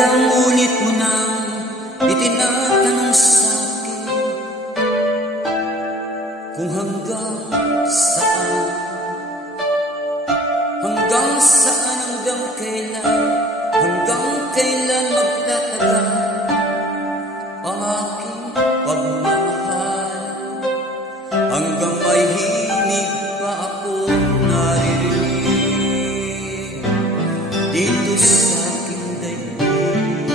Ilang ulit mo nang itinatanong sa'kin kung hanggang saan, hanggang kailan magtatagal ang aking pagmamahal, hanggang may himig pa ako naririnig dito sa aking daigdig,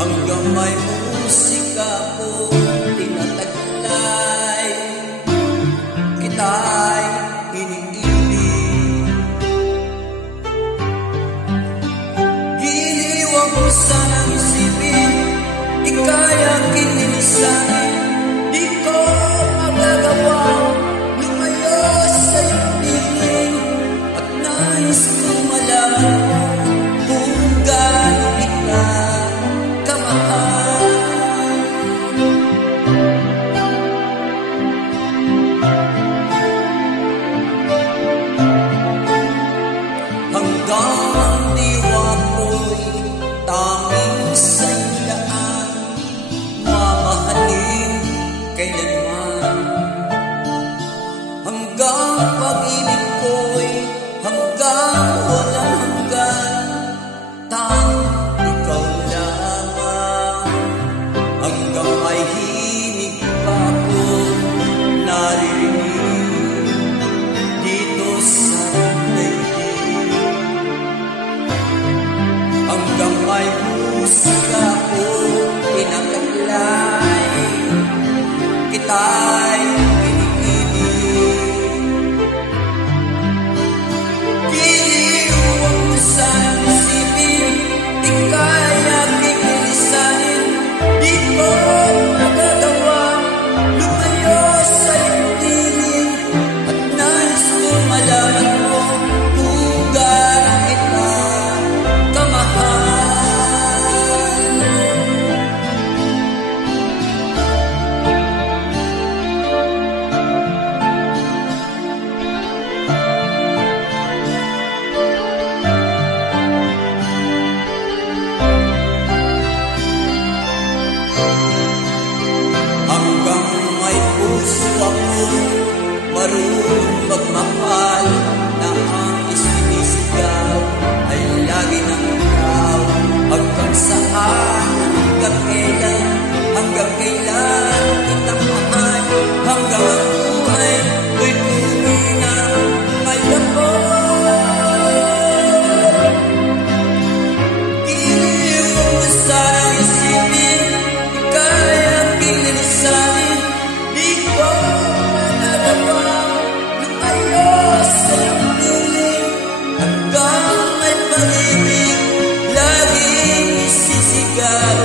hanggang may musika ako tinataglay, kita'y iniibig. Giliwang ko sanang isipin, di kaya kinilisanin, di ko magagawa lumayo sa iyong piling, at nais kong malaman kung gaano kita kamahal. Hanggang ang diwa ko'y tanging sa'yo laan, mamahalin kailanman. Hanggang pag-ibig ko'y hanggang walang hanggan, tanging ikaw lamang. Hanggang may himig pa ako naririnig dito sa daigdig, hanggang may musika ko tinataglay, kita'y iniibig. Giliwang mo sanang isipin, di kaya kikilisanin, di ko magagawa lumayo sa iyong piling, at nais kong malaman mo kung gaano kita kamahal. Hanggang may puso ako marunong magmahal, na ang isinisigaw ay lagi ng ikaw. Hanggang saan, hanggang kailan kitang mahal, hanggang ang buhay ko'y tunay na may lambot. Giliwang mo sanang isipin, di kaya kililisanin, di ko magagawa lumayo sa iyong piling, hanggang may pag-ibig laging isisigaw.